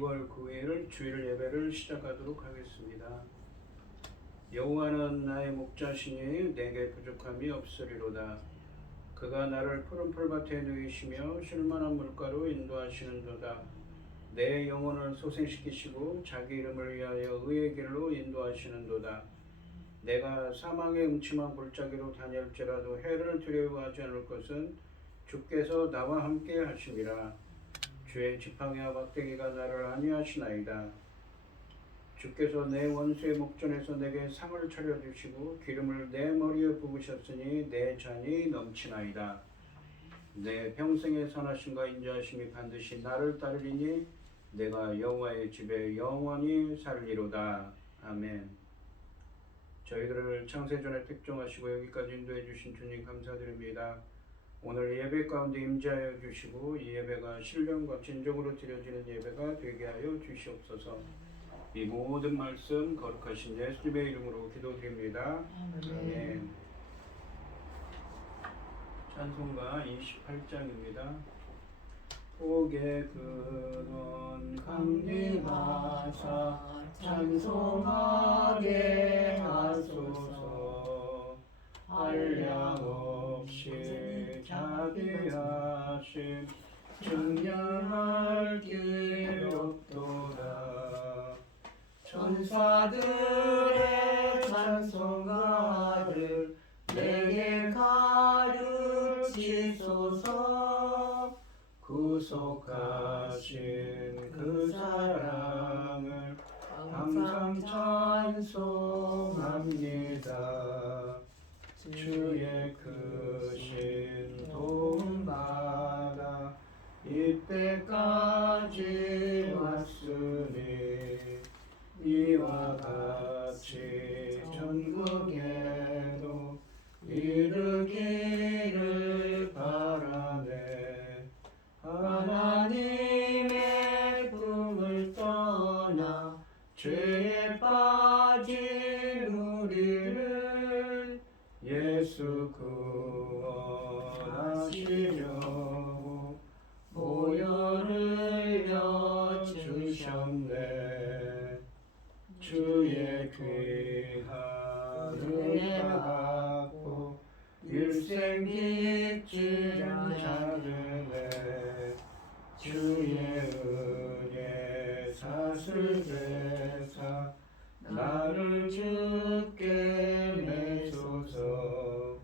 2월 9일 주일 예배를 시작하도록 하겠습니다. 여호와는 나의 목자시니 내게 부족함이 없으리로다. 그가 나를 푸른 풀밭에 누이시며 쉴만한 물가로 인도하시는도다. 내 영혼을 소생시키시고 자기 이름을 위하여 의의 길로 인도하시는도다. 내가 사망의 음침한 골짜기로 다닐지라도 해를 두려워하지 않을 것은 주께서 나와 함께 하심이라. 주의 지팡이와 막대기가 나를 안위하시나이다. 주께서 내 원수의 목전에서 내게 상을 차려주시고 기름을 내 머리에 부으셨으니 내 잔이 넘치나이다. 내 평생의 선하심과 인자하심이 반드시 나를 따르리니 내가 여호와의 집에 영원히 살리로다. 아멘. 저희들을 창세전에 택정하시고 여기까지 인도해 주신 주님 감사드립니다. 오늘 예배 가운데 임재하여 주시고 이 예배가 신령과 진정으로 드려지는 예배가 되게 하여 주시옵소서. 이 모든 말씀 거룩하신 예수님의 이름으로 기도드립니다. 아멘. 찬송가 28장입니다. 고개 근원 강림하사 찬송하게 하소서. 한량없이 자비하심 증명할 길 없도다. 천사들의 찬송가를 내게 가르치소서. 구속하신 그 사랑을 항상 찬송합니다. 주의 크신 도움받아 이때까지 왔으니 이와 같이 전국에도 이르기를 바라네. 하나님의 품을 떠나 죄에 빠진 우리를 예수 구원하시려고 보혈을 흘려주셨네. 주의 귀한 은혜 받고 일생 빚진 자들의 주의 은혜 사슬되사 나를 주께 매소서.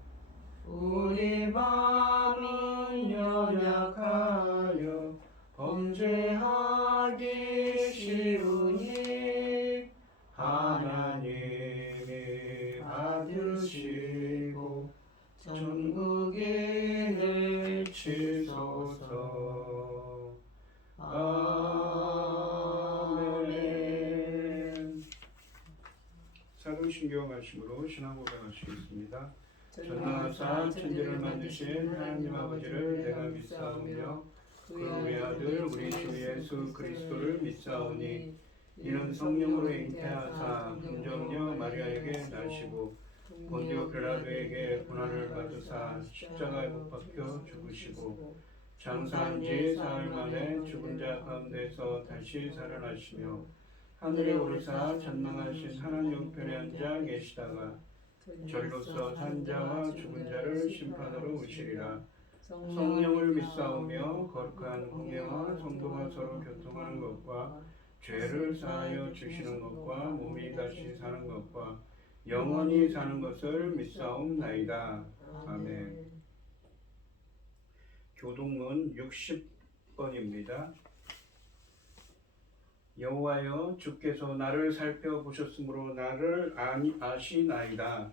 우리 마음은 연약하여 범죄하기 쉬우니 하나님이 받으시고 전국인을 치소서. 아멘. 사도신경 말씀으로 신앙 고백하시겠습니다. 전능하사 천지를 만드신 하나님 아버지를 내가 믿사오며 그 외아들 우리 주 예수 그리스도를 믿사오니 이는 성령으로 잉태하사 금정녀 마리아에게 나시고 본디오 빌라도에게 고난을 받으사 십자가에 못 박혀 죽으시고 장사한 지 사흘 만에 죽은 자 가운데서 다시 살아나시며 하늘에 오르사 전능하신 하나님 우편에 앉아 계시다가 저리로서 산 자와 죽은 자를 심판하러 오시리라. 성령을 믿사오며 거룩한 공예와 성도가 서로 교통하는 것과 죄를 사하여 주시는 것과 몸이 다시 사는 것과 영원히 사는 것을 믿사옵나이다. 아멘. 교동문 60번입니다. 여호와여, 주께서 나를 살펴보셨으므로 나를 아시나이다.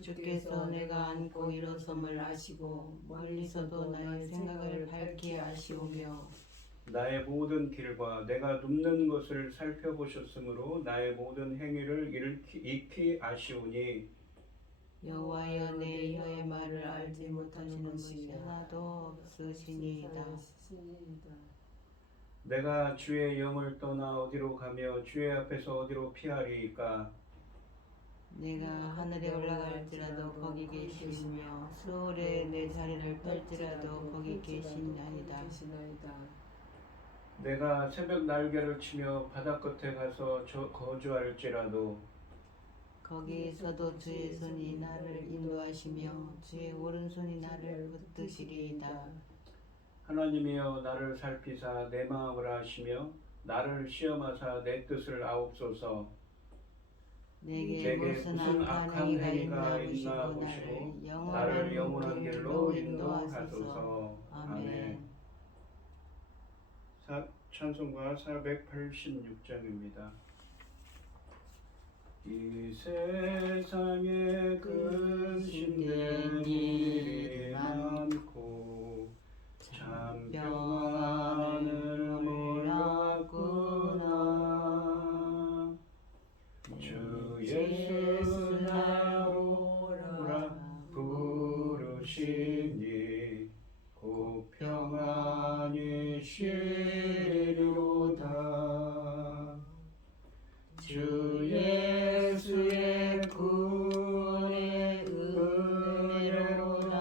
주께서 내가 앉고 일어섬을 아시고 멀리서도 나의 생각을 밝히 아시오며 나의 모든 길과 내가 눕는 것을 살펴보셨으므로 나의 모든 행위를 익히 아시오니 여호와여, 내 혀의 말을 알지 못하시는 것이 하나도 없으시니이다. 내가 주의 영을 떠나 어디로 가며 주의 앞에서 어디로 피하리이까? 내가 하늘에 올라갈지라도 거기 계시며 수월에 내 자리를 펼지라도 거기 계시나이다. 내가 새벽 날개를 치며 바다 끝에 가서 거주할지라도 거기에서도 주의 손이 나를 인도하시며 주의 오른손이 나를 붙드시리이다. 하나님이여 나를 살피사 내 마음을 아시며 나를 시험하사 내 뜻을 아옵소서. 내게 무슨 악한 행위가 있나 보시고 나를 영원한 길로 인도하소서. 인도하소서. 아멘. 찬송가 486장입니다. 이 세상에 근심된 일이 많고 참 평안을 몰랐구나. 주 예수 나오라 부르시니 곧 평안히 쉬리로다. 주 예수의 구원의 은혜로다.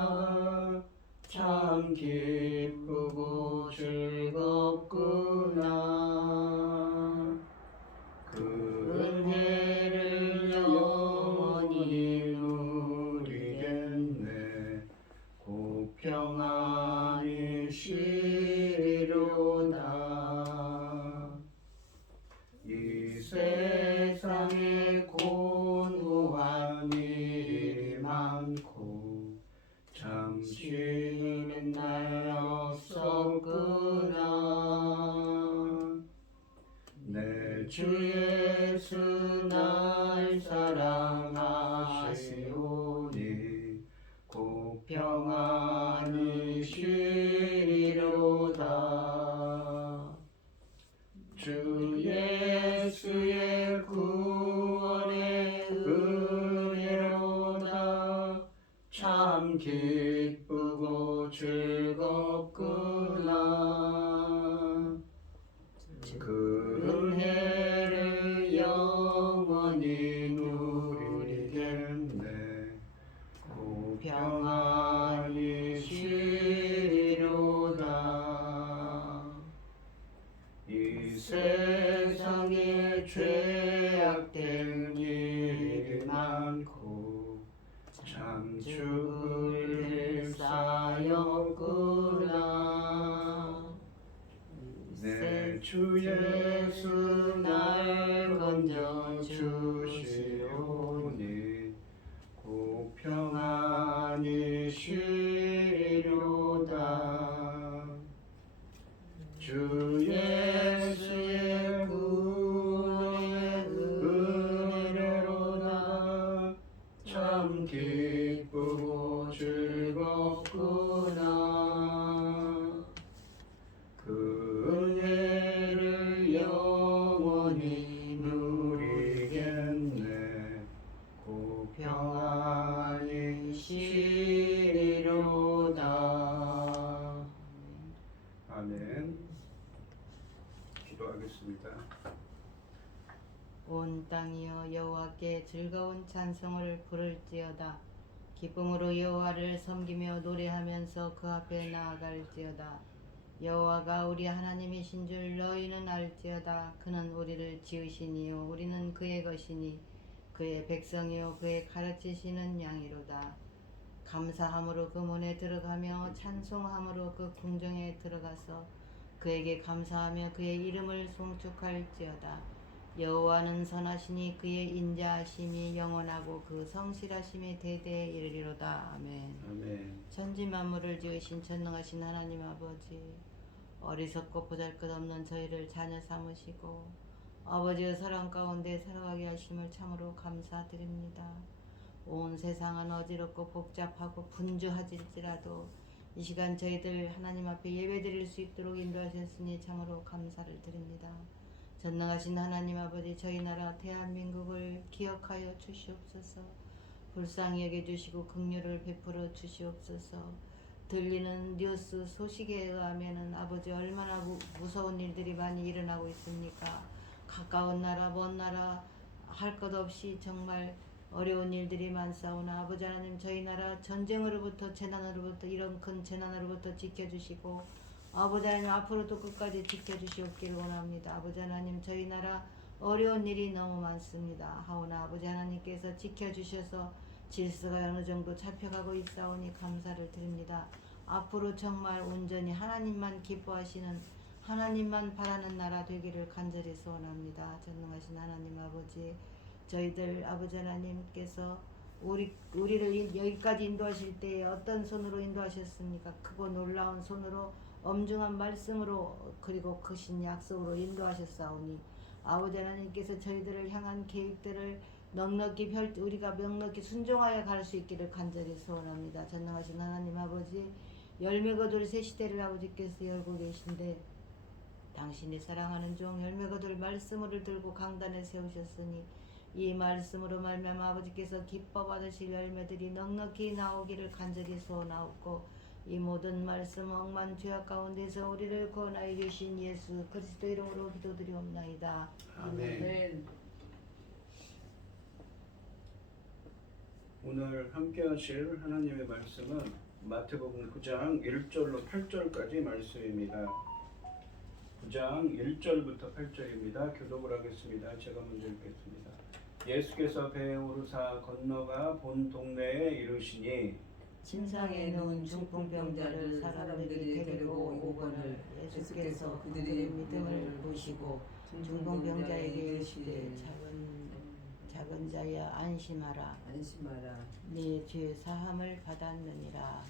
참 기쁘고 즐겁구나. 그 은혜를 영원히 누리겠네. 곧 평안히 쉬리로다. 이 세상에 고노한 일이 많고 참 쉬는 날 없었구나. 내 주 예수 날 사랑하시오니 곧 평안히 쉬리로다. 주 예수의 구원의 은혜로다. 참 기쁘고 즐겁구나. 그 은혜를 영원히 누리겠네. 곧 평안히 쉬리로다. 이 세상에 죄악된 일이 많고 참 죽을 일 쌓였구나. 내 주 예수 날 건져 주시오니 곧 평안히 쉬리로다. 주 예수의 구원의 은혜로다. 참 기쁘고 즐겁구나. 그 은혜를 영원히 누리겠네. 곧 평안히 쉬리로다. 아멘. 기도하겠습니다. 온 땅이여 여호와께 즐거운 찬송을 부를지어다. 기쁨으로 여호와를 섬기며 노래하면서 그 앞에 나아갈지어다. 여호와가 우리 하나님이신 줄 너희는 알지어다. 그는 우리를 지으시니요 우리는 그의 것이니 그의 백성이요 그의 가르치시는 양이로다. 감사함으로 그 문에 들어가며 찬송함으로 그 궁정에 들어가서 그에게 감사하며 그의 이름을 송축할지어다. 여호와는 선하시니 그의 인자하심이 영원하고 그 성실하심이 대대에 이르리로다. 아멘. 아멘. 천지 만물을 지으신 전능하신 하나님 아버지, 어리석고 보잘것없는 저희를 자녀 삼으시고 아버지의 사랑 가운데 살아가게 하심을 참으로 감사드립니다. 온 세상은 어지럽고 복잡하고 분주하질지라도 이 시간 저희들 하나님 앞에 예배드릴 수 있도록 인도하셨으니 참으로 감사를 드립니다. 전능하신 하나님 아버지, 저희 나라 대한민국을 기억하여 주시옵소서. 불쌍히 여겨주시고 긍휼을 베풀어 주시옵소서. 들리는 뉴스 소식에 의하면은 아버지 얼마나 무서운 일들이 많이 일어나고 있습니까? 가까운 나라 먼 나라 할 것 없이 정말 어려운 일들이 많사오나 아버지 하나님, 저희 나라 전쟁으로부터 재난으로부터 이런 큰 재난으로부터 지켜주시고 아버지 하나님 앞으로도 끝까지 지켜주시옵기를 원합니다. 아버지 하나님 저희 나라 어려운 일이 너무 많습니다. 하오나 아버지 하나님께서 지켜주셔서 질서가 어느 정도 잡혀가고 있사오니 감사를 드립니다. 앞으로 정말 온전히 하나님만 기뻐하시는 하나님만 바라는 나라 되기를 간절히 소원합니다. 전능하신 하나님 아버지, 저희들 아버지 하나님께서 우리를 여기까지 인도하실 때에 어떤 손으로 인도하셨습니까? 크고 놀라운 손으로 엄중한 말씀으로 그리고 크신 약속으로 인도하셨사오니 아버지 하나님께서 저희들을 향한 계획들을 우리가 넉넉히 순종하여 갈 수 있기를 간절히 소원합니다. 전능하신 하나님 아버지, 열매 거둘 새 시대를 아버지께서 열고 계신데 당신이 사랑하는 종 열매 거둘 말씀을 들고 강단에 세우셨으니 이 말씀으로 말미암아 아버지께서 기뻐 받으실 열매들이 넉넉히 나오기를 간절히 소원하옵고 이 모든 말씀 억만 죄악 가운데서 우리를 구원하여 주신 예수 그리스도 이름으로 기도드리옵나이다. 아멘. 오늘 함께 하실 하나님의 말씀은 마태복음 9장 1절로 8절까지 말씀입니다. 9장 1절부터 8절입니다. 교독을 하겠습니다. 제가 먼저 읽겠습니다. 예수께서 배에 오르사 건너가 본 동네에 이르시니 침상에 누운 중풍병자를 사람들이 데리고 오거늘 예수께서 그들의 믿음을 보시고 중풍병자에게 이르시되 작은 자여 안심하라. 네 죄 사함을 받았느니라.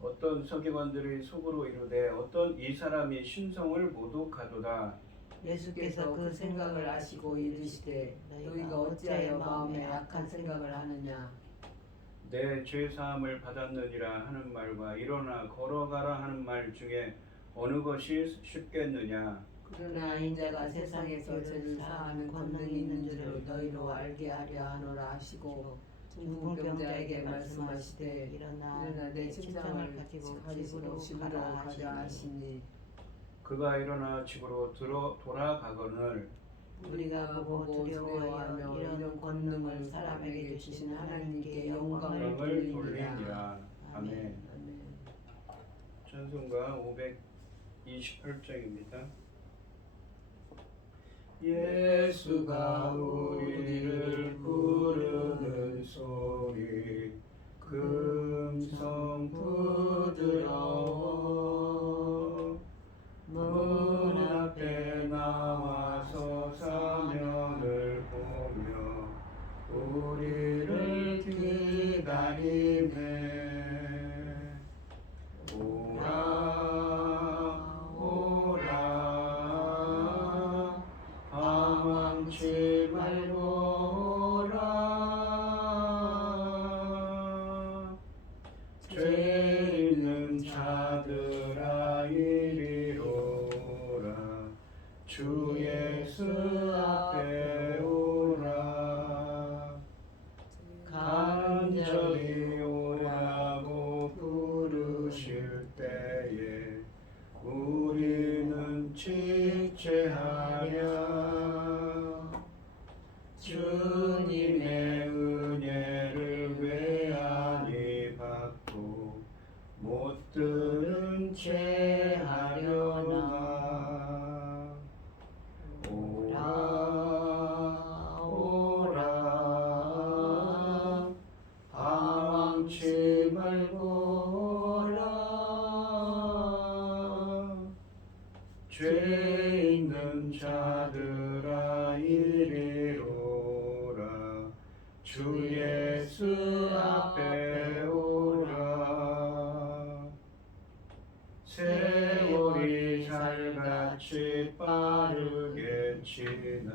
어떤 서기관들이 속으로 이르되 어떤 이 사람이 신성을 모독하도다. 예수께서 그 생각을 아시고 이르시되 너희가 어찌하여 마음에 악한 생각을 하느냐. 내 죄 사함을 받았느니라 하는 말과 일어나 걸어가라 하는 말 중에 어느 것이 쉽겠느냐. 그러나 인자가 세상에서 죄를 사하는 권능이 있는 줄을 너희로 알게 하려 하노라 하시고 중풍병자에게 말씀하시되 일어나 내 침상을 가지고 집으로 가자 하시니 그가 일어나 집으로 돌아가거늘 우리가 보고 두려워하며 이런 권능을 사람에게 주신 하나님께 영광을 돌리니라. 아멘. 찬송가 528장입니다. 예수가 우리를 부르는 소리 금성 부드러워 문 앞에 나와서 사면을 보며 우리를 기다리네. 오라 방황치 말고 오라 죄 있는 자들아 이리로 오라 주 예수 앞에 오라 간절히 오라고 부르실 때에 우리는 지체하랴. 주님의 은혜를 외안히 받고 못 들은 채 하려나. 오라 방황치 말고 오라 죄 있는 자들아 이리로 오라 주 예수 앞에 오라. 세월이 살같이 빠르게 지나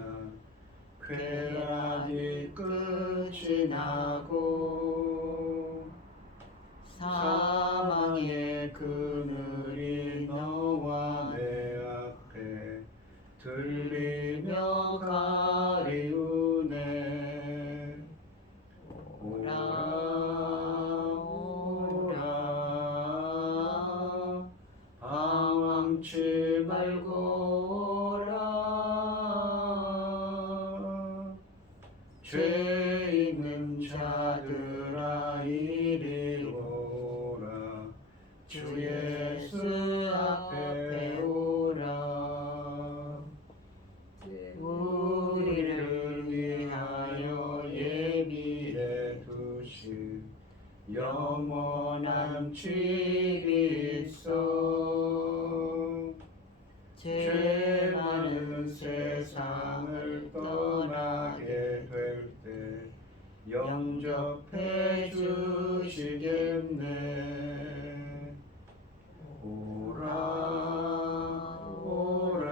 쾌락이 끝이 나고 사망의 그늘이 너와 내 앞에 들리며 가리우네. 오라 방황치 말고 오라 죄 있는 자들아 이리로 오라 주 예수 앞에 영접해 주시겠네. 오라 오라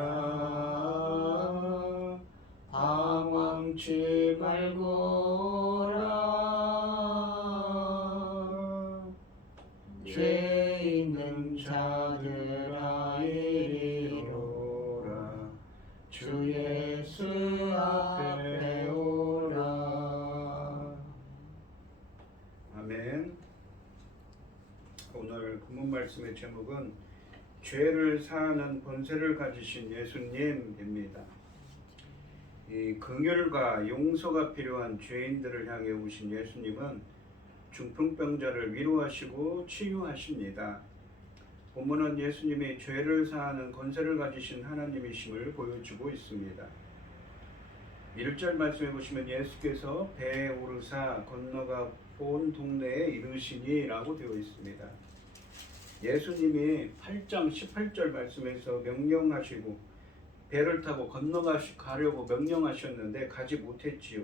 방황치 말고 오라 죄 있는 자들아 이리 오라 주 예수 앞에 오라. 아멘. 오늘 본문 말씀의 제목은 죄를 사하는 본세를 가지신 예수님입니다. 이 긍휼과 용서가 필요한 죄인들을 향해 오신 예수님은 중풍병자를 위로하시고 치유하십니다. 본문은 예수님이 죄를 사하는 권세를 가지신 하나님이심을 보여주고 있습니다. 1절 말씀해 보시면 예수께서 배에 오르사 건너가 본 동네에 이르시니 라고 되어 있습니다. 예수님이 8장 18절 말씀에서 명령하시고 배를 타고 건너가려고 명령하셨는데 가지 못했지요.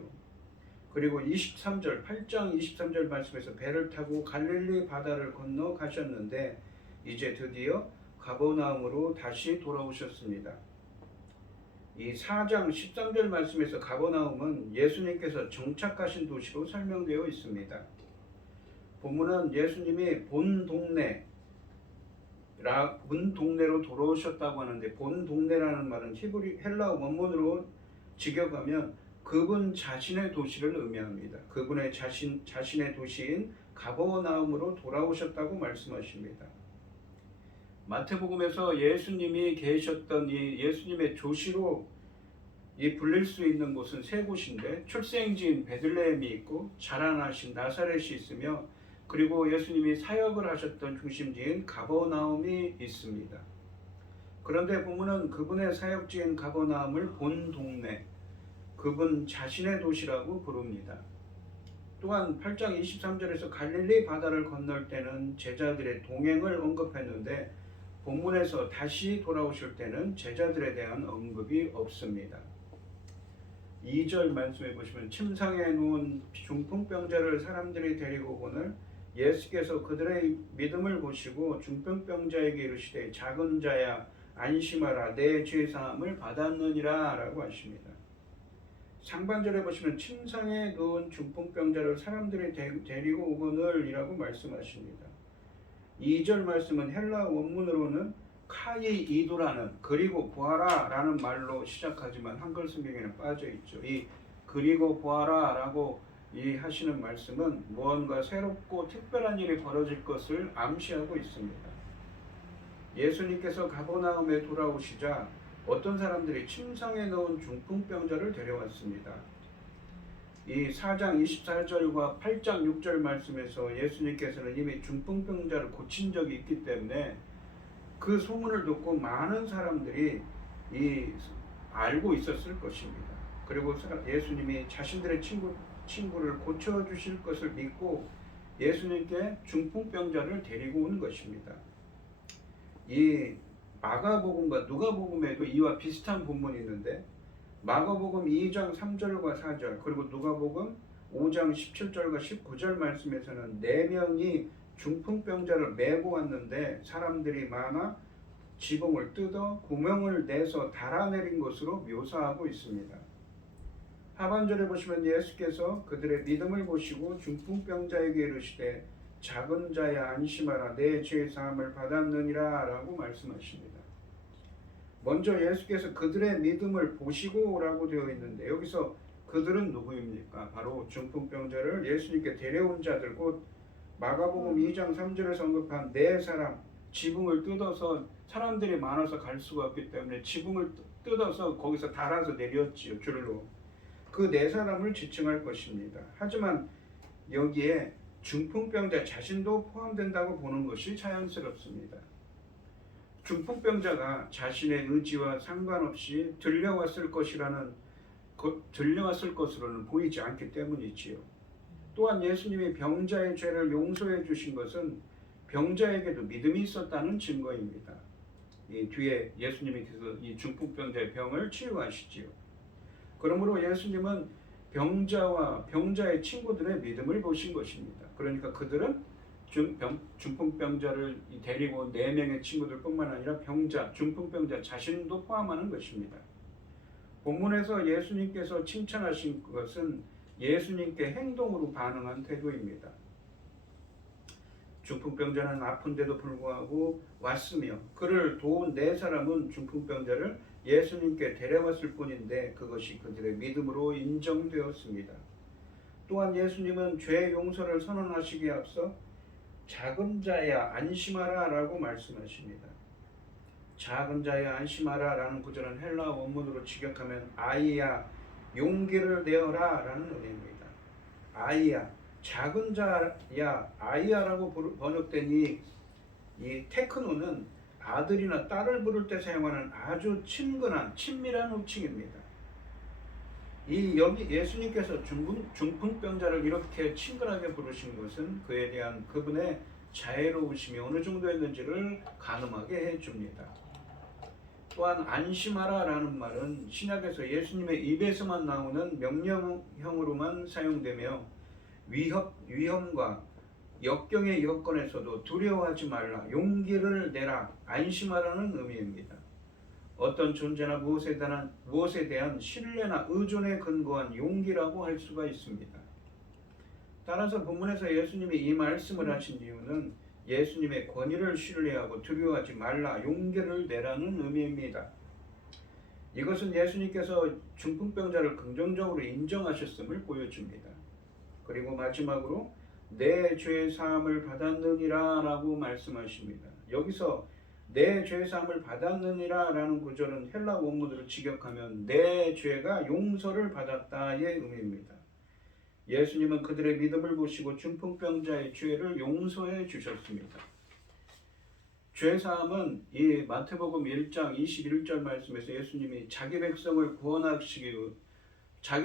그리고 8장 23절 말씀에서 배를 타고 갈릴리 바다를 건너 가셨는데 이제 드디어 가버나움으로 다시 돌아오셨습니다. 이 4장 13절 말씀에서 가버나움은 예수님께서 정착하신 도시로 설명되어 있습니다. 본문은 예수님이 본 동네로 돌아오셨다고 하는데 본 동네라는 말은 헬라 원문으로 직역하면 그분 자신의 도시를 의미합니다. 그분의 자신의 도시인 가버나움으로 돌아오셨다고 말씀하십니다. 마태복음에서 예수님이 계셨던 이 예수님의 조시로 불릴 수 있는 곳은 세 곳인데 출생지인 베들레헴이 있고 자라나신 나사렛이 있으며 그리고 예수님이 사역을 하셨던 중심지인 가버나움이 있습니다. 그런데 본문은 그분의 사역지인 가버나움을 본 동네, 그분 자신의 도시라고 부릅니다. 또한 8장 23절에서 갈릴리 바다를 건널 때는 제자들의 동행을 언급했는데 본문에서 다시 돌아오실 때는 제자들에 대한 언급이 없습니다. 2절 말씀해 보시면 침상에 누운 중풍병자를 사람들이 데리고 오거늘 예수께서 그들의 믿음을 보시고 중풍병자에게 이르시되 작은 자야 안심하라 내 죄 사함을 받았느니라 라고 하십니다. 상반절에 보시면 침상에 누운 중풍병자를 사람들이 데리고 오거늘 이라고 말씀하십니다. 2절 말씀은 헬라 원문으로는 카이이도라는 그리고 보아라 라는 말로 시작하지만 한글 성경에는 빠져 있죠. 이 그리고 보아라 라고 하시는 말씀은 무언가 새롭고 특별한 일이 벌어질 것을 암시하고 있습니다. 예수님께서 가버나움에 돌아오시자 어떤 사람들이 침상에 넣은 중풍병자를 데려왔습니다. 이 4장 24절과 8장 6절 말씀에서 예수님께서는 이미 중풍병자를 고친 적이 있기 때문에 그 소문을 듣고 많은 사람들이 알고 있었을 것입니다. 그리고 예수님이 자신들의 친구를 고쳐주실 것을 믿고 예수님께 중풍병자를 데리고 온 것입니다. 이 마가복음과 누가복음에도 이와 비슷한 본문이 있는데 마가복음 2장 3절과 4절 그리고 누가복음 5장 17절과 19절 말씀에서는 4명이 중풍병자를 메고 왔는데 사람들이 많아 지붕을 뜯어 구멍을 내서 달아내린 것으로 묘사하고 있습니다. 하반절에 보시면 예수께서 그들의 믿음을 보시고 중풍병자에게 이르시되 작은 자야 안심하라 내 죄 사함을 받았느니라 라고 말씀하십니다. 먼저 예수께서 그들의 믿음을 보시고 라고 되어 있는데 여기서 그들은 누구입니까? 바로 중풍병자를 예수님께 데려온 자들 곧 마가복음 2장 3절에서 언급한 4사람 지붕을 뜯어서 사람들이 많아서 갈 수가 없기 때문에 지붕을 뜯어서 거기서 달아서 내렸지요. 줄로. 그 4사람을 지칭할 것입니다. 하지만 여기에 중풍병자 자신도 포함된다고 보는 것이 자연스럽습니다. 중풍병자가 자신의 의지와 상관없이 들려왔을 것으로는 보이지 않기 때문이지요. 또한 예수님이 병자의 죄를 용서해 주신 것은 병자에게도 믿음이 있었다는 증거입니다. 이 뒤에 예수님께서 이 중풍병자의 병을 치유하시지요. 그러므로 예수님은 병자와 병자의 친구들의 믿음을 보신 것입니다. 그러니까 그들은 중풍병자를 데리고 4명의 친구들뿐만 아니라 병자, 중풍병자 자신도 포함하는 것입니다. 본문에서 예수님께서 칭찬하신 것은 예수님께 행동으로 반응한 태도입니다. 중풍병자는 아픈데도 불구하고 왔으며 그를 도운 4사람은 중풍병자를 예수님께 데려왔을 뿐인데 그것이 그들의 믿음으로 인정되었습니다. 또한 예수님은 죄 용서를 선언하시기에 앞서 작은 자야 안심하라 라고 말씀하십니다. 작은 자야 안심하라 라는 구절은 헬라 원문으로 직역하면 아이야 용기를 내어라 라는 의미입니다. 아이야 작은 자야 아이야라고 번역된 이 테크노는 아들이나 딸을 부를 때 사용하는 아주 친근한 친밀한 호칭입니다. 여기 예수님께서 중풍병자를 이렇게 친근하게 부르신 것은 그에 대한 그분의 자애로우심이 어느 정도였는지를 가늠하게 해줍니다. 또한 안심하라 라는 말은 신약에서 예수님의 입에서만 나오는 명령형으로만 사용되며 위험과 역경의 여건에서도 두려워하지 말라, 용기를 내라, 안심하라는 의미입니다. 어떤 존재나 무엇에 대한 신뢰나 의존에 근거한 용기라고 할 수가 있습니다. 따라서 본문에서 예수님이 이 말씀을 하신 이유는 예수님의 권위를 신뢰하고 두려워하지 말라, 용기를 내라는 의미입니다. 이것은 예수님께서 중풍병자를 긍정적으로 인정하셨음을 보여줍니다. 그리고 마지막으로 내 죄 사함을 받았느니라 라고 말씀하십니다. 여기서 내 죄 사함을 받았느니라 라는 구절은 헬라 원문으로 직역하면 내 죄가 용서를 받았다의 의미입니다. 예수님은 그들의 믿음을 보시고 중풍병자의 죄를 용서해 주셨습니다. 죄 사함은 이 마태복음 1장 21절 말씀에서 예수님이 자기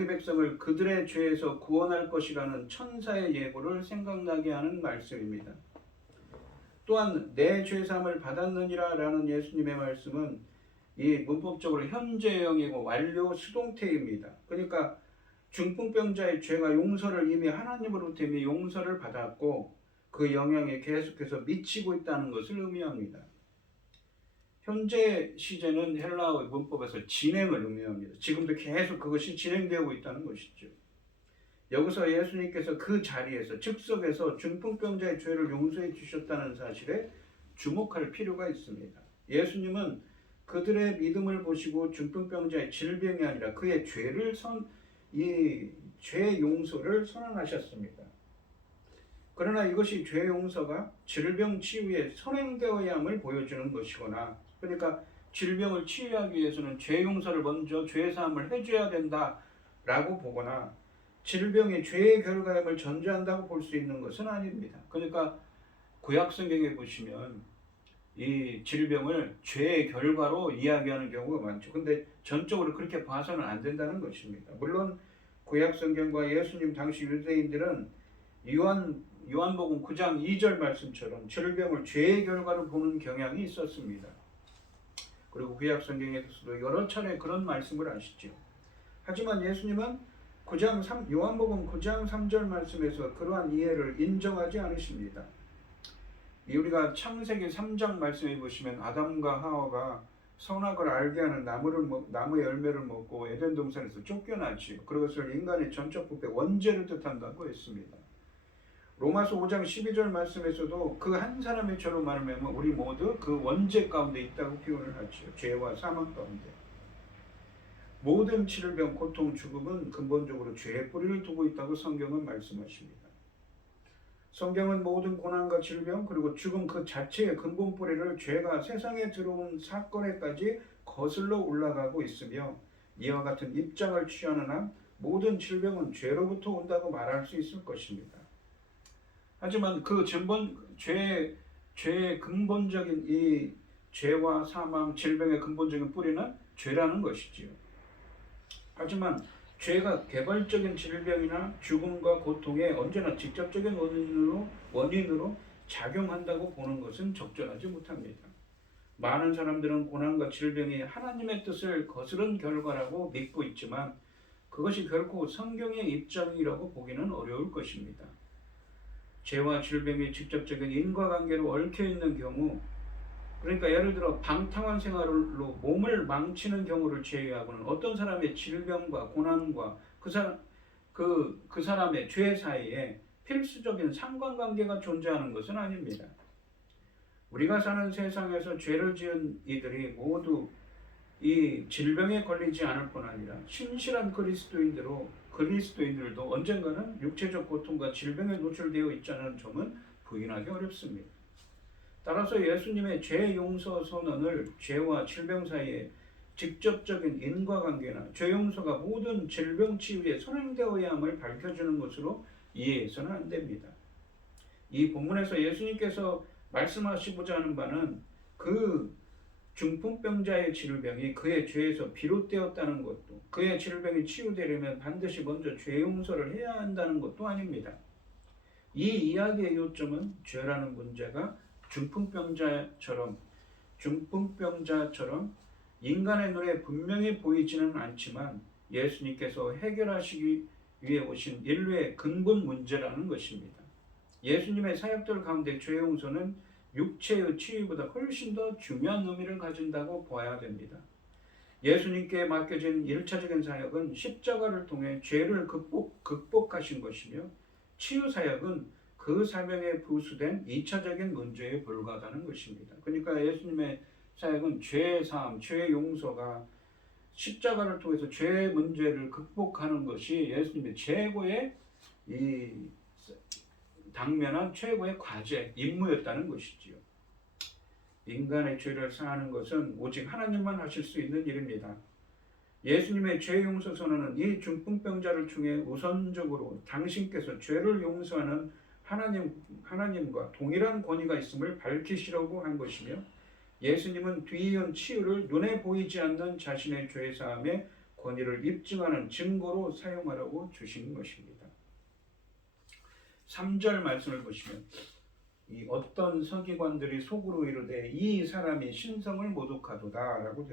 백성을 그들의 죄에서 구원할 것이라는 천사의 예고를 생각나게 하는 말씀입니다. 또한 내 죄사함을 받았느니라 라는 예수님의 말씀은 이 문법적으로 현재형이고 완료 수동태입니다. 그러니까 중풍병자의 죄가 용서를 이미 하나님으로부터 이미 용서를 받았고 그 영향이 계속해서 미치고 있다는 것을 의미합니다. 현재 시제는 헬라 문법에서 진행을 의미합니다. 지금도 계속 그것이 진행되고 있다는 것이죠. 여기서 예수님께서 그 자리에서 즉석에서 중풍병자의 죄를 용서해 주셨다는 사실에 주목할 필요가 있습니다. 예수님은 그들의 믿음을 보시고 중풍병자의 질병이 아니라 그의 죄 용서를 선언하셨습니다. 그러나 이것이 죄 용서가 질병 치유에 선행되어야 함을 보여주는 것이거나, 그러니까 질병을 치유하기 위해서는 죄 용서를 먼저 죄 사함을 해줘야 된다라고 보거나 질병이 죄의 결과임을 전제한다고 볼 수 있는 것은 아닙니다. 그러니까 구약 성경에 보시면 이 질병을 죄의 결과로 이야기하는 경우가 많죠. 근데 전적으로 그렇게 봐서는 안 된다는 것입니다. 물론 구약 성경과 예수님 당시 유대인들은 요한복음 9장 2절 말씀처럼 질병을 죄의 결과로 보는 경향이 있었습니다. 그리고 구약 성경에서도 여러 차례 그런 말씀을 하시죠. 하지만 예수님은 요한복음 9장 3절 말씀에서 그러한 이해를 인정하지 않으십니다. 우리가 창세기 3장 말씀에 보시면 아담과 하와가 선악을 알게 하는 나무의 열매를 먹고 에덴 동산에서 쫓겨나지요. 그것을 인간의 전적 부패 원죄를 뜻한다고 했습니다. 로마서 5장 12절 말씀에서도 그 한 사람의 죄로 말하면 우리 모두 그 원죄 가운데 있다고 표현을 하죠. 죄와 사망 가운데. 모든 질병, 고통, 죽음은 근본적으로 죄의 뿌리를 두고 있다고 성경은 말씀하십니다. 성경은 모든 고난과 질병 그리고 죽음 그 자체의 근본 뿌리를 죄가 세상에 들어온 사건에까지 거슬러 올라가고 있으며 이와 같은 입장을 취하는 한 모든 질병은 죄로부터 온다고 말할 수 있을 것입니다. 하지만 그 죄의 근본적인 이 죄와 사망, 질병의 근본적인 뿌리는 죄라는 것이지요. 하지만 죄가 개발적인 질병이나 죽음과 고통에 언제나 직접적인 원인으로 작용한다고 보는 것은 적절하지 못합니다. 많은 사람들은 고난과 질병이 하나님의 뜻을 거스른 결과라고 믿고 있지만 그것이 결코 성경의 입장이라고 보기는 어려울 것입니다. 죄와 질병이 직접적인 인과관계로 얽혀 있는 경우, 그러니까 예를 들어 방탕한 생활로 몸을 망치는 경우를 제외하고는 어떤 사람의 질병과 고난과 그 사람의 죄 사이에 필수적인 상관관계가 존재하는 것은 아닙니다. 우리가 사는 세상에서 죄를 지은 이들이 모두 이 질병에 걸리지 않을 뿐 아니라 신실한 그리스도인들도 언젠가는 육체적 고통과 질병에 노출되어 있다는 점은 부인하기 어렵습니다. 따라서 예수님의 죄 용서 선언을 죄와 질병 사이에 직접적인 인과관계나 죄 용서가 모든 질병 치유에 선행되어야 함을 밝혀주는 것으로 이해해서는 안 됩니다. 이 본문에서 예수님께서 말씀하시고자 하는 바는 그 중풍병자의 질병이 그의 죄에서 비롯되었다는 것도, 그의 질병이 치유되려면 반드시 먼저 죄 용서를 해야 한다는 것도 아닙니다. 이 이야기의 요점은 죄라는 문제가 중풍병자처럼 인간의 눈에 분명히 보이지는 않지만 예수님께서 해결하시기 위해 오신 인류의 근본 문제라는 것입니다. 예수님의 사역들 가운데 죄 용서는 육체의 치유보다 훨씬 더 중요한 의미를 가진다고 봐야 됩니다. 예수님께 맡겨진 1차적인 사역은 십자가를 통해 죄를 극복하신 것이며, 치유 사역은 그 사명에 부수된 2차적인 문제에 불과하다는 것입니다. 그러니까 예수님의 사역은 죄 사함, 죄 용서가 십자가를 통해서 죄 문제를 극복하는 것이 예수님의 최고의 당면한 최고의 과제, 임무였다는 것이지요. 인간의 죄를 사하는 것은 오직 하나님만 하실 수 있는 일입니다. 예수님의 죄 용서 선언은 이 중풍병자를 통해 우선적으로 당신께서 죄를 용서하는 하나님과 동일한 권위가 있음을 밝히시려고 한 것이며, 예수님은 뒤이은 치유를 눈에 보이지 않는 자신의 죄 사함의 권위를 입증하는 증거로 사용하라고 주신 것입니다. 3절 말씀을 보시면 이 어떤 서기관들이 속으로 이르되 이 사람이 신성을 모독하도다 라고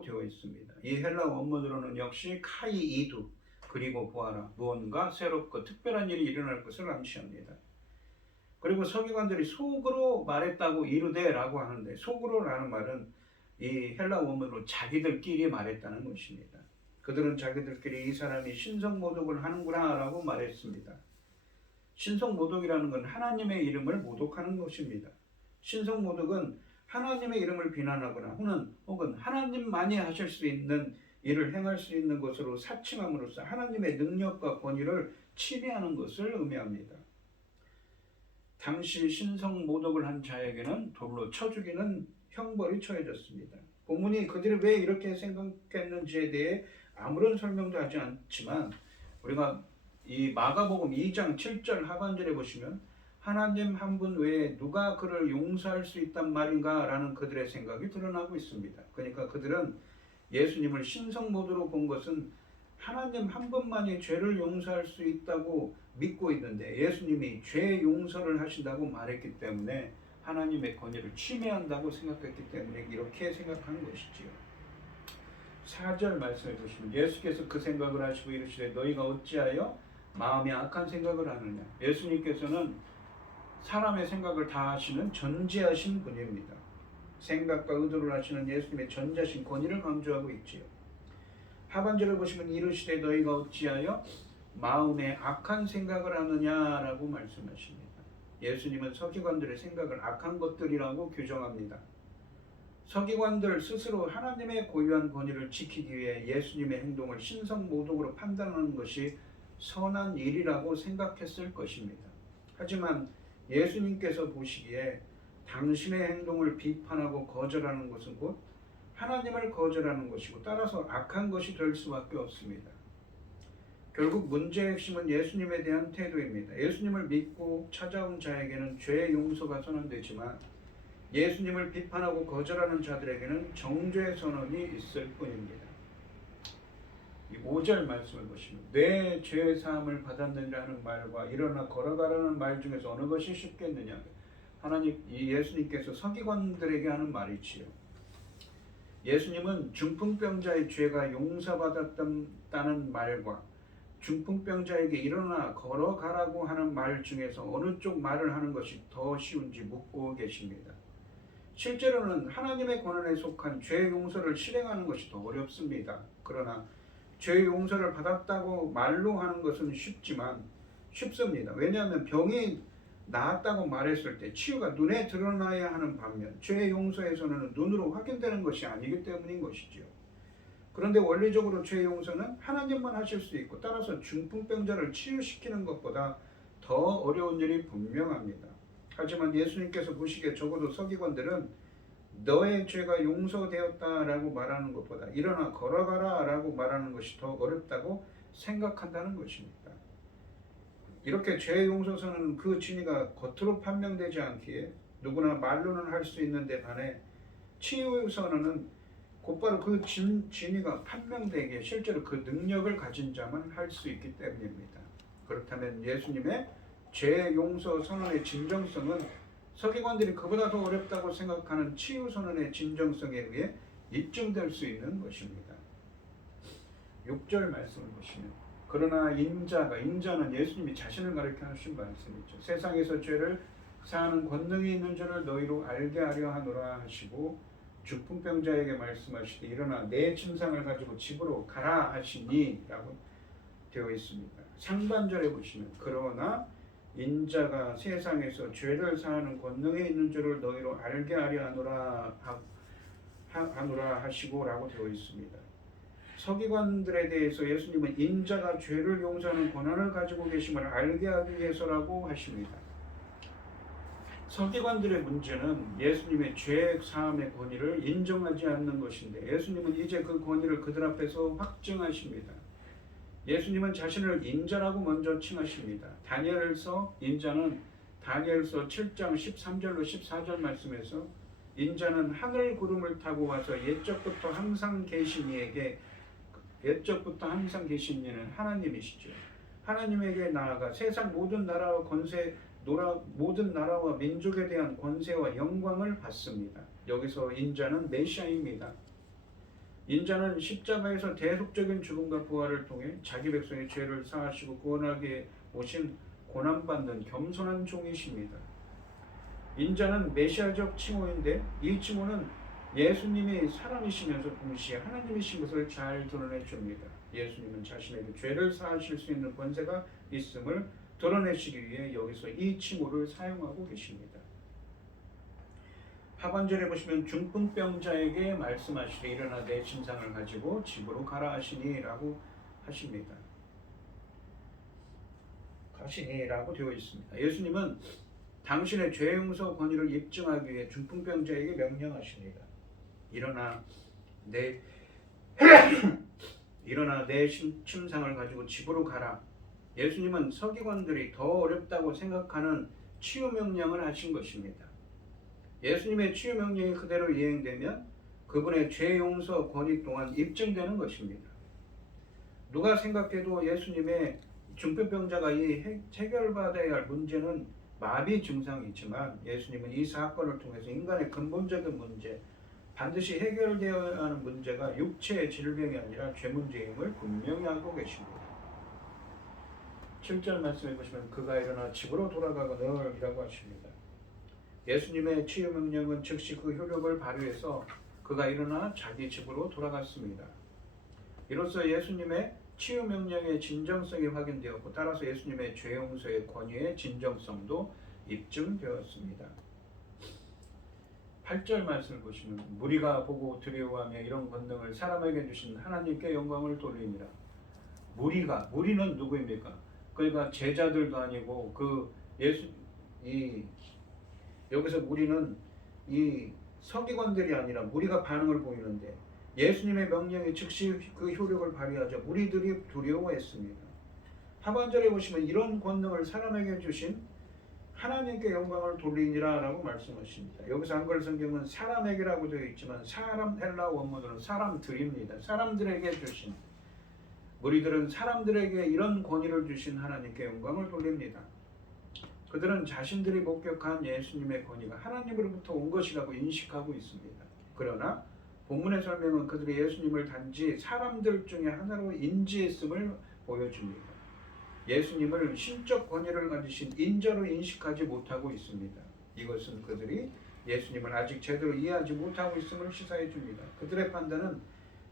되어 있습니다. 이 헬라 원문으로는 역시 카이이두, 그리고 보아라, 무언가 새롭고 특별한 일이 일어날 것을 암시합니다. 그리고 서기관들이 속으로 말했다고 이르되라고 하는데, 속으로라는 말은 이 헬라 원문으로 자기들끼리 말했다는 것입니다. 그들은 자기들끼리 이 사람이 신성모독을 하는구나 라고 말했습니다. 신성모독이라는 건 하나님의 이름을 모독하는 것입니다. 신성모독은 하나님의 이름을 비난하거나 혹은 하나님만이 하실 수 있는 일을 행할 수 있는 것으로 사칭함으로써 하나님의 능력과 권위를 침해하는 것을 의미합니다. 당시 신성모독을 한 자에게는 돌로 쳐 죽이는 형벌이 처해졌습니다. 본문이 그들이 왜 이렇게 생각했는지에 대해 아무런 설명도 하지 않지만, 우리가 이 마가복음 2장 7절 하반절에 보시면 하나님 한 분 외에 누가 그를 용서할 수 있단 말인가 라는 그들의 생각이 드러나고 있습니다. 그러니까 그들은 예수님을 신성모독으로 본 것은 하나님 한 분만이 죄를 용서할 수 있다고 믿고 있는데, 예수님이 죄 용서를 하신다고 말했기 때문에 하나님의 권위를 침해한다고 생각했기 때문에 이렇게 생각하는 것이지요. 4절 말씀해 보시면 예수께서 그 생각을 하시고 이르시되 너희가 어찌하여 마음이 악한 생각을 하느냐. 예수님께서는 사람의 생각을 다 하시는 전지하신 분입니다. 생각과 의도를 하시는 예수님의 전지하신 권위를 강조하고 있지요. 하반절을 보시면 이르시되 너희가 어찌하여 마음에 악한 생각을 하느냐라고 말씀하십니다. 예수님은 서기관들의 생각을 악한 것들이라고 규정합니다. 서기관들 스스로 하나님의 고유한 권위를 지키기 위해 예수님의 행동을 신성모독으로 판단하는 것이 선한 일이라고 생각했을 것입니다. 하지만 예수님께서 보시기에 당신의 행동을 비판하고 거절하는 것은 곧 하나님을 거절하는 것이고, 따라서 악한 것이 될 수밖에 없습니다. 결국 문제의 핵심은 예수님에 대한 태도입니다. 예수님을 믿고 찾아온 자에게는 죄의 용서가 선언되지만 예수님을 비판하고 거절하는 자들에게는 정죄의 선언이 있을 뿐입니다. 이 5절 말씀을 보시면 내 죄 사함을 받았느냐는 말과 일어나 걸어가라는 말 중에서 어느 것이 쉽겠느냐. 예수님께서 서기관들에게 하는 말이지요. 예수님은 중풍병자의 죄가 용서받았다는 말과 중풍병자에게 일어나 걸어가라고 하는 말 중에서 어느 쪽 말을 하는 것이 더 쉬운지 묻고 계십니다. 실제로는 하나님의 권한에 속한 죄 용서를 실행하는 것이 더 어렵습니다. 그러나 죄 용서를 받았다고 말로 하는 것은 쉽습니다. 왜냐하면 병이 나았다고 말했을 때 치유가 눈에 드러나야 하는 반면 죄 용서에서는 눈으로 확인되는 것이 아니기 때문인 것이지요. 그런데 원리적으로 죄 용서는 하나님만 하실 수 있고 따라서 중풍병자를 치유시키는 것보다 더 어려운 일이 분명합니다. 하지만 예수님께서 보시기에 적어도 서기관들은 너의 죄가 용서되었다라고 말하는 것보다 일어나 걸어가라 라고 말하는 것이 더 어렵다고 생각한다는 것입니다. 이렇게 죄 용서서는 그 진위가 겉으로 판명되지 않기에 누구나 말로는 할 수 있는데 반해 치유 선언은 곧바로 그 진위가 판명되기에 실제로 그 능력을 가진 자만 할 수 있기 때문입니다. 그렇다면 예수님의 죄 용서 선언의 진정성은 서기관들이 그보다 더 어렵다고 생각하는 치유 선언의 진정성에 의해 입증될 수 있는 것입니다. 6절 말씀을 보시면 그러나 인자는 예수님이 자신을 가리켜 하신 말씀이죠. 세상에서 죄를 사하는 권능이 있는 줄을 너희로 알게 하려 하노라 하시고 중풍병자에게 말씀하시되 일어나 내 침상을 가지고 집으로 가라 하시니 라고 되어 있습니다. 상반절에 보시면 그러나 인자가 세상에서 죄를 사하는 권능이 있는 줄을 너희로 알게 하려 하노라 하시고 라고 되어 있습니다. 서기관들에 대해서 예수님은 인자가 죄를 용서하는 권한을 가지고 계심을 알게 하기 위해서라고 하십니다. 서기관들의 문제는 예수님의 죄 사함의 권위를 인정하지 않는 것인데 예수님은 이제 그 권위를 그들 앞에서 확증하십니다. 예수님은 자신을 인자라고 먼저 칭하십니다. 인자는 다니엘서 7장 13절로 14절 말씀에서 인자는 하늘 구름을 타고 와서 옛적부터 항상 계신 이는 하나님이시죠. 하나님에게 나아가 세상 모든 나라와 민족에 대한 권세와 영광을 받습니다. 여기서 인자는 메시아입니다. 인자는 십자가에서 대속적인 죽음과 부활을 통해 자기 백성의 죄를 사하시고 구원하게 오신 고난받는 겸손한 종이십니다. 인자는 메시아적 칭호인데 이 칭호는 예수님이 사람이시면서 동시에 하나님이신 것을 잘 드러내 줍니다. 예수님은 자신에게 죄를 사하실 수 있는 권세가 있음을 드러내시기 위해 여기서 이 칭호를 사용하고 계십니다. 하반절에 보시면 중풍병자에게 말씀하시되 일어나 내 침상을 가지고 집으로 가라 하시니 라고 하십니다. 가시니라고 되어 있습니다. 예수님은 당신의 죄 용서 권위를 입증하기 위해 중풍병자에게 명령하십니다. 일어나 내 침상을 가지고 집으로 가라. 예수님은 서기관들이 더 어렵다고 생각하는 치유 명령을 하신 것입니다. 예수님의 치유 명령이 그대로 이행되면 그분의 죄 용서 권위 또한 입증되는 것입니다. 누가 생각해도 예수님의 중풍병자가 이 해결받아야 할 문제는 마비 증상이 있지만 예수님은 이 사건을 통해서 인간의 근본적인 문제, 반드시 해결되어야 하는 문제가 육체의 질병이 아니라 죄 문제임을 분명히 하고 계십니다. 7절 말씀해 보시면 그가 일어나 집으로 돌아가거늘 이라고 하십니다. 예수님의 치유 명령은 즉시 그 효력을 발휘해서 그가 일어나 자기 집으로 돌아갔습니다. 이로써 예수님의 치유 명령의 진정성이 확인되었고 따라서 예수님의 죄 용서의 권위의 진정성도 입증되었습니다. 8절 말씀을 보시면 무리가 보고 두려워하며 이런 권능을 사람에게 주신 하나님께 영광을 돌리니라. 무리는 누구입니까? 그러니까 제자들도 아니고 여기서 무리는 이 서기관들이 아니라 무리가 반응을 보이는데 예수님의 명령이 즉시 그 효력을 발휘하자 무리들이 두려워했습니다. 하반절에 보시면 이런 권능을 사람에게 주신 하나님께 영광을 돌리니라 라고 말씀하십니다. 여기서 한글 성경은 사람에게라고 되어 있지만 헬라 원문으로는 사람들입니다. 사람들에게 주신 무리들은 사람들에게 이런 권위를 주신 하나님께 영광을 돌립니다. 그들은 자신들이 목격한 예수님의 권위가 하나님으로부터 온 것이라고 인식하고 있습니다. 그러나 본문의 설명은 그들이 예수님을 단지 사람들 중에 하나로 인지했음을 보여줍니다. 예수님을 신적 권위를 가지신 인자로 인식하지 못하고 있습니다. 이것은 그들이 예수님을 아직 제대로 이해하지 못하고 있음을 시사해 줍니다. 그들의 판단은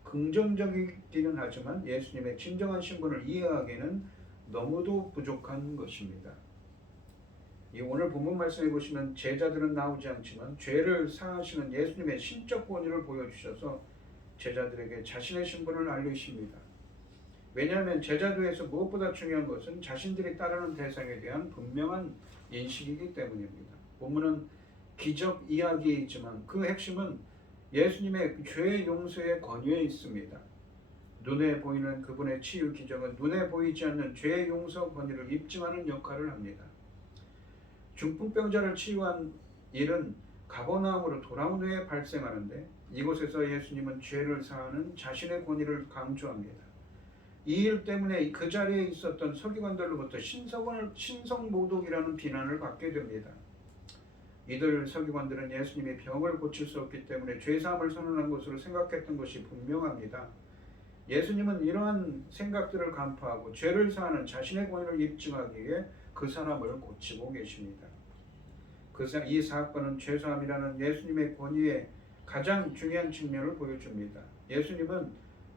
긍정적이기는 하지만 예수님의 진정한 신분을 이해하기에는 너무도 부족한 것입니다. 이 오늘 본문 말씀해 보시면 제자들은 나오지 않지만 죄를 사하시는 예수님의 신적 권위를 보여주셔서 제자들에게 자신의 신분을 알리십니다. 왜냐하면 제자도에서 무엇보다 중요한 것은 자신들이 따르는 대상에 대한 분명한 인식이기 때문입니다. 본문은 기적 이야기이지만 그 핵심은 예수님의 죄 용서의 권위에 있습니다. 눈에 보이는 그분의 치유 기적은 눈에 보이지 않는 죄 용서 권위를 입증하는 역할을 합니다. 중풍병자를 치유한 일은 가버나움으로 돌아온 후에 발생하는데 이곳에서 예수님은 죄를 사하는 자신의 권위를 강조합니다. 이 일 때문에 그 자리에 있었던 서기관들로부터 신성모독이라는 비난을 받게 됩니다. 이들 서기관들은 예수님이 병을 고칠 수 없기 때문에 죄사함을 선언한 것으로 생각했던 것이 분명합니다. 예수님은 이러한 생각들을 간파하고 죄를 사하는 자신의 권위를 입증하기 위해 그 사람을 고치고 계십니다. 이 사건은 죄사함이라는 예수님의 권위의 가장 중요한 측면을 보여줍니다. 예수님은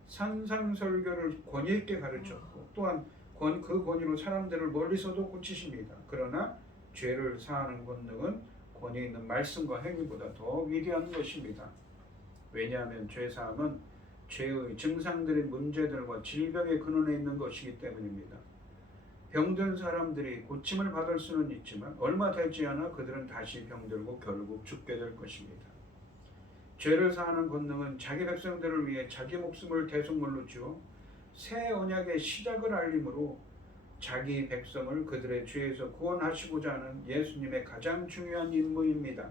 산상설교를 권위 있게 가르쳤고 또한 그 권위로 사람들을 멀리서도 고치십니다. 그러나 죄를 사하는 권능은 권위 있는 말씀과 행위보다 더 위대한 것입니다. 왜냐하면 죄사함은 죄의 증상들인 문제들과 질병의 근원에 있는 것이기 때문입니다. 병든 사람들이 고침을 받을 수는 있지만 얼마 되지 않아 그들은 다시 병들고 결국 죽게 될 것입니다. 죄를 사하는 권능은 자기 백성들을 위해 자기 목숨을 대속물로 주어 새 언약의 시작을 알림으로 자기 백성을 그들의 죄에서 구원하시고자 하는 예수님의 가장 중요한 임무입니다.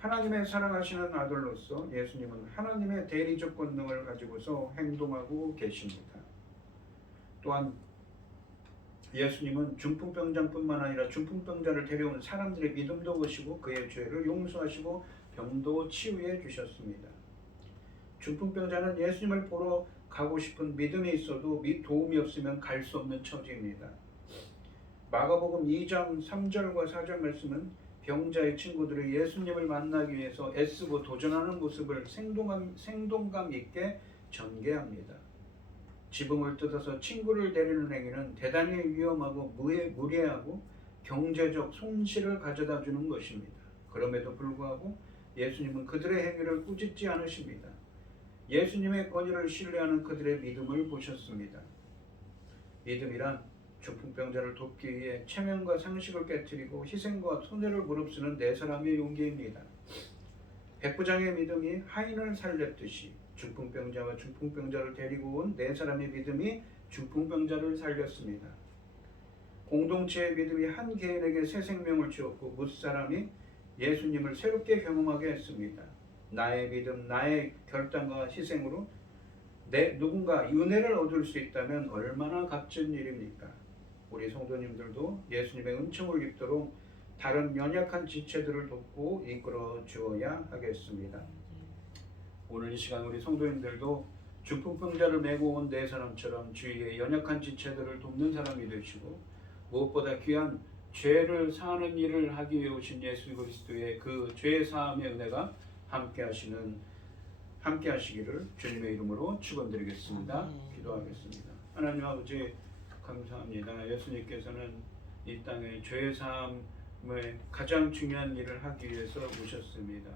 하나님의 사랑하시는 아들로서 예수님은 하나님의 대리적 권능을 가지고서 행동하고 계십니다. 또한 예수님은 중풍병자뿐만 아니라 중풍병자를 데려온 사람들의 믿음도 보시고 그의 죄를 용서하시고 병도 치유해 주셨습니다. 중풍병자는 예수님을 보러 가고 싶은 믿음이 있어도 도움이 없으면 갈 수 없는 처지입니다. 마가복음 2장 3절과 4절 말씀은 병자의 친구들이 예수님을 만나기 위해서 애쓰고 도전하는 모습을 생동감 있게 전개합니다. 지붕을 뜯어서 친구를 데리는 행위는 대단히 위험하고 무례하고 경제적 손실을 가져다 주는 것입니다. 그럼에도 불구하고 예수님은 그들의 행위를 꾸짖지 않으십니다. 예수님의 권위를 신뢰하는 그들의 믿음을 보셨습니다. 믿음이란 중풍병자를 돕기 위해 체면과 상식을 깨트리고 희생과 손해를 무릅쓰는 네 사람의 용기입니다. 백부장의 믿음이 하인을 살렸듯이 중풍병자와 중풍병자를 데리고 온 네 사람의 믿음이 중풍병자를 살렸습니다. 공동체의 믿음이 한 개인에게 새 생명을 주었고 무사람이 예수님을 새롭게 경험하게 했습니다. 나의 믿음, 나의 결단과 희생으로 누군가 은혜를 얻을 수 있다면 얼마나 값진 일입니까? 우리 성도님들도 예수님의 은총을 입도록 다른 연약한 지체들을 돕고 이끌어 주어야 하겠습니다. 오늘 이 시간 우리 성도님들도 중풍병자를 메고 온 네 사람처럼 주위의 연약한 지체들을 돕는 사람이 되시고 무엇보다 귀한 죄를 사하는 일을 하기 위해 오신 예수 그리스도의 그 죄 사함의 은혜가 함께 하시기를 주님의 이름으로 축원드리겠습니다. 기도하겠습니다. 하나님 아버지 감사합니다. 예수님께서는 이 땅에 죄 사함의 가장 중요한 일을 하기 위해서 오셨습니다.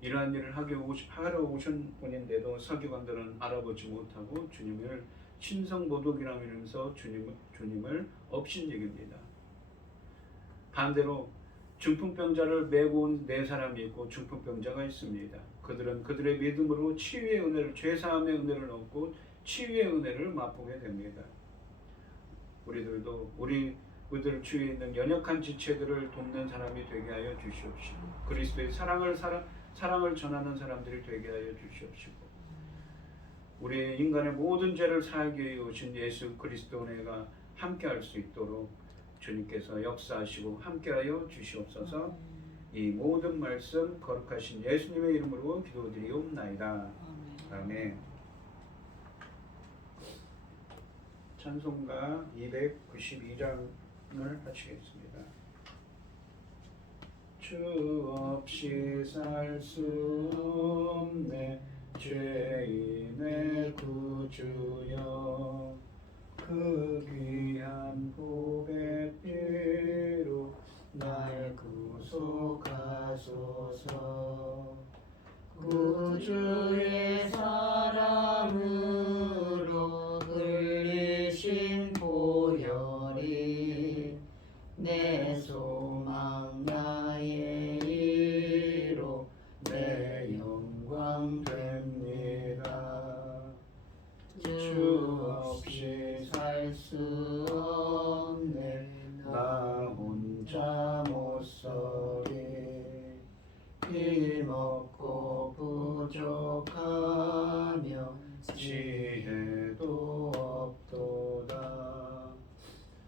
이러한 일을 하러 오신 분인데도 서기관들은 알아보지 못하고 주님을 신성모독이라면서 주님을 업신여깁니다. 반대로 중풍병자를 메고 온 네 사람이 있고 중풍병자가 있습니다. 그들은 그들의 믿음으로 치유의 은혜를, 죄사함의 은혜를 얻고 치유의 은혜를 맛보게 됩니다. 우리들도 우리들 주위에 있는 연약한 지체들을 돕는 사람이 되게 하여 주시옵시고 그리스도의 사랑을 전하는 사람들이 되게 하여 주시옵시고 우리 인간의 모든 죄를 사하기 위해 오신 예수 그리스도 은혜가 함께할 수 있도록 주님께서 역사하시고 함께하여 주시옵소서. 이 모든 말씀 거룩하신 예수님의 이름으로 기도드리옵나이다. 아멘. 찬송가 292장을 하시겠습니다. 주 없이 살 수 없네 죄인의 구주여, 그 귀한 보배 피로 날 구속하소서. 구주의 사랑으로 흘리신 보혈이 내 소망 나의 이로 내 영광 됩니다. 주 없이 살 수 없네 나 혼자 못 서리. 힘없고 부족하며 지혜도 없도다.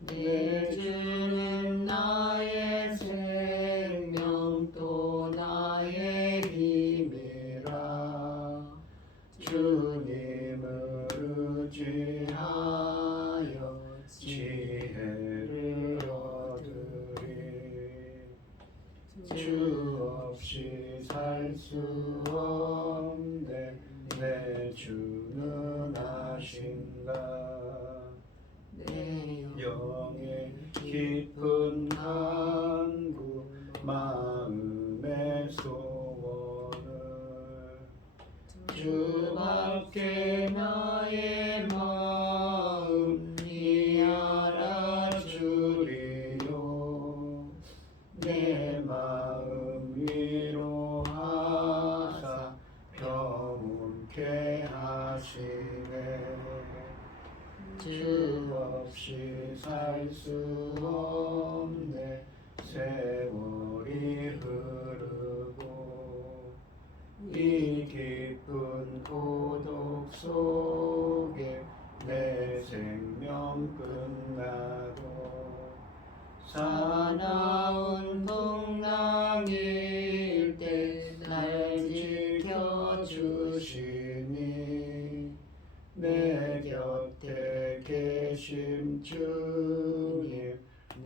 내 주는 나의 생명 또 나의 힘이라. 주님을 의지하여 지혜를 얻으리. 주 없이 살 수 없네 내 주는 아신가. 내 영의 깊은 간구 마음의 소원을 주밖에 나의 마음이 알아주리요. 내 마음 위로하사 평온케 하시네. 주 없이 살 수 없네 세월이 흐르고 이 깊은 고독 속에 내 생명 끝나도 사나운 풍랑일 때 날 지켜주시니. 내 곁에 계심 주님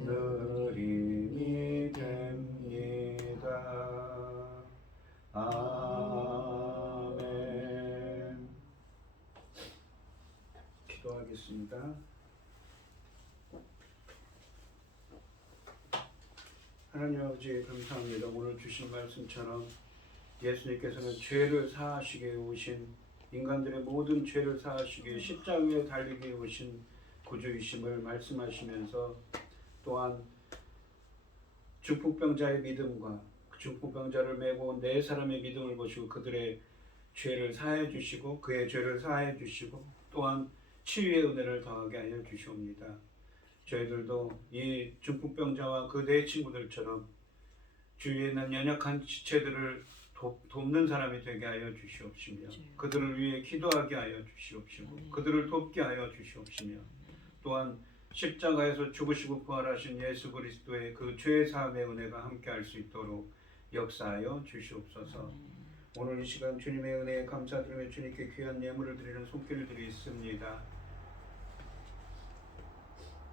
늘 힘이 됩니다. 아멘. 기도하겠습니다. 하나님 아버지 감사합니다. 오늘 주신 말씀처럼 예수님께서는 죄를 사하시기 위해 오신, 인간들의 모든 죄를 사하시기 위해 십자가 위에 달리기 위해 오신 구주이심을 말씀하시면서, 또한 중풍병자의 믿음과 중풍병자를 메고 온 네 사람의 믿음을 보시고 그들의 죄를 사해 주시고 그의 죄를 사해 주시고 또한 치유의 은혜를 더하게 하여 주시옵니다. 저희들도 이 중풍병자와 그 네 친구들처럼 주위에 있는 연약한 지체들을 돕는 사람이 되게 하여 주시옵시며, 그들을 위해 기도하게 하여 주시옵시고 그들을 돕게 하여 주시옵시며, 또한 십자가에서 죽으시고 부활하신 예수 그리스도의 그 죄 사함의 은혜가 함께할 수 있도록 역사하여 주시옵소서. 오늘 이 시간 주님의 은혜에 감사드리며 주님께 귀한 예물을 드리는 손길을 드리겠습니다.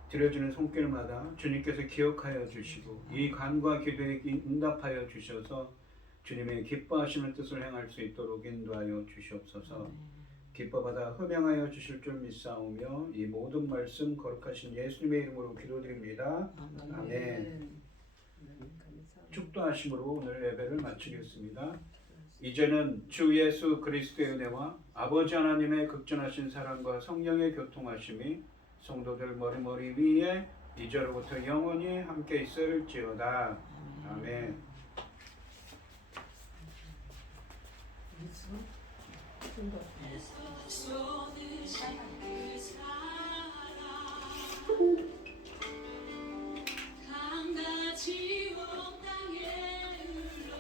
드려지는 손길마다 주님께서 기억하여 주시고 이 간과 기도에 응답하여 주셔서 주님의 기뻐하시는 뜻을 행할 수 있도록 인도하여 주시옵소서. 기뻐받아 흠양하여 주실 줄 믿사오며 이 모든 말씀 거룩하신 예수님의 이름으로 기도드립니다. 아멘. 축도하심으로 오늘 예배를 마치겠습니다. 이제는 주 예수 그리스도의 은혜와 아버지 하나님의 극전하신 사랑과 성령의 교통하심이 성도들 머리 위에 이제로부터 영원히 함께 있을지어다. 아멘. 강같이 온 땅에 흘러